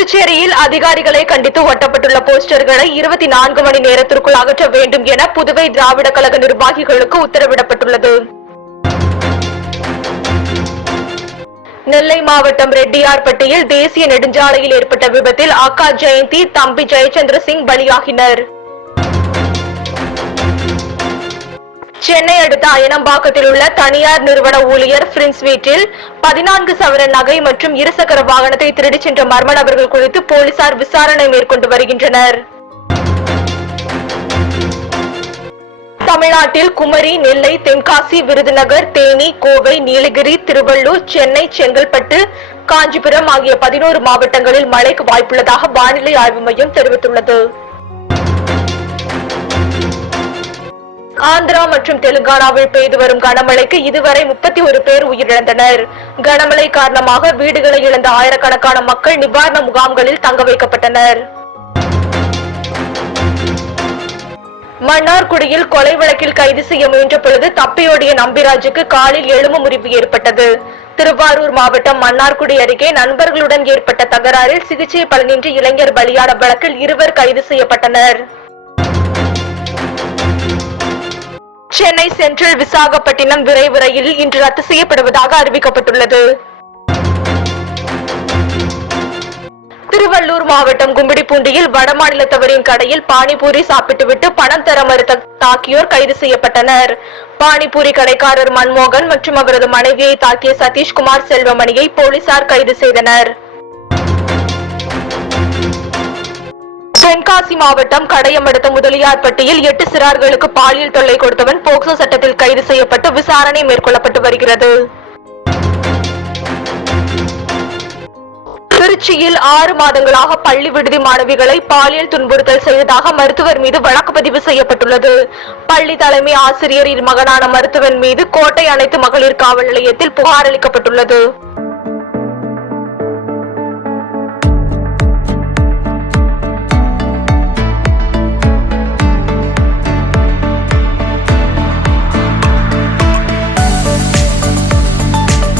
புதுச்சேரியில் அதிகாரிகளை கண்டித்து ஒட்டப்பட்டுள்ள போஸ்டர்களை 24 மணி நேரத்திற்குள் அகற்ற வேண்டும் என புதுவை திராவிட கழக நிர்வாகிகளுக்கு உத்தரவிடப்பட்டுள்ளது. நெல்லை மாவட்டம் ரெட்டியார்பட்டியில் தேசிய நெடுஞ்சாலையில் ஏற்பட்ட விபத்தில் அக்கா ஜெயந்தி, தம்பி ஜெயச்சந்திர சிங் பலியாகினர். சென்னை அடுத்த அயனம்பாக்கத்தில் உள்ள தனியார் நிறுவன ஊழியர் பிரின்ஸ் வீட்டில் 14 சவரன் நகை மற்றும் இருசக்கர வாகனத்தை திருடிச் சென்ற மர்ம நபர்கள் குறித்து போலீசார் விசாரணை மேற்கொண்டு வருகின்றனர். தமிழ்நாட்டில் குமரி, நெல்லை, தென்காசி, விருதுநகர், தேனி, கோவை, நீலகிரி, திருவள்ளூர், சென்னை, செங்கல்பட்டு, காஞ்சிபுரம் ஆகிய 11 மாவட்டங்களில் மழைக்கு வாய்ப்புள்ளதாக வானிலை ஆய்வு மையம் தெரிவித்துள்ளது. ஆந்திரா மற்றும் தெலுங்கானாவில் பெய்து வரும் கனமழைக்கு இதுவரை 31 பேர் உயிரிழந்தனர். கனமழை காரணமாக வீடுகளை இழந்த ஆயிரக்கணக்கான மக்கள் நிவாரண முகாம்களில் தங்க வைக்கப்பட்டனர். மன்னார்குடியில் கொலை வழக்கில் கைது செய்ய முயன்ற பொழுது தப்பியோடிய நம்பிராஜுக்கு காலில் எலும்பு முறிவு ஏற்பட்டது. திருவாரூர் மாவட்டம் மன்னார்குடி அருகே நண்பர்களுடன் ஏற்பட்ட தகராறில் சிகிச்சை பலனின்றி இளைஞர் பலியான வழக்கில் 2 கைது செய்யப்பட்டனர். சென்னை சென்ட்ரல் விசாகப்பட்டினம் விரைவு ரயில் இன்று ரத்து செய்யப்படுவதாக அறிவிக்கப்பட்டுள்ளது. திருவள்ளூர் மாவட்டம் கும்பிடிப்பூண்டியில் வடமாநிலத்தவரின் கடையில் பானிபூரி சாப்பிட்டுவிட்டு பணம் தர மறுத்த தாக்கியோர் கைது செய்யப்பட்டனர். பானிபூரி கடைக்காரர் மன்மோகன் மற்றும் அவரது மனைவியை தாக்கிய சதீஷ்குமார் செல்வமணியை போலீசார் கைது செய்தனர். தென்காசி மாவட்டம் கடையம் அடுத்த முதலியார்பட்டியில் 8 சிறார்களுக்கு பாலியல் தொல்லை கொடுத்தவன் போக்சோ சட்டத்தில் கைது செய்யப்பட்டு விசாரணை மேற்கொள்ளப்பட்டு வருகிறது. திருச்சியில் 6 மாதங்களாக பள்ளி விடுதி மாணவிகளை பாலியல் துன்புறுத்தல் செய்ததாக மருத்துவர் மீது வழக்கு பதிவு செய்யப்பட்டுள்ளது. பள்ளி தலைமை ஆசிரியரின் மகனான மருத்துவன் மீது கோட்டை அனைத்து மகளிர் காவல் நிலையத்தில் புகார் அளிக்கப்பட்டுள்ளது.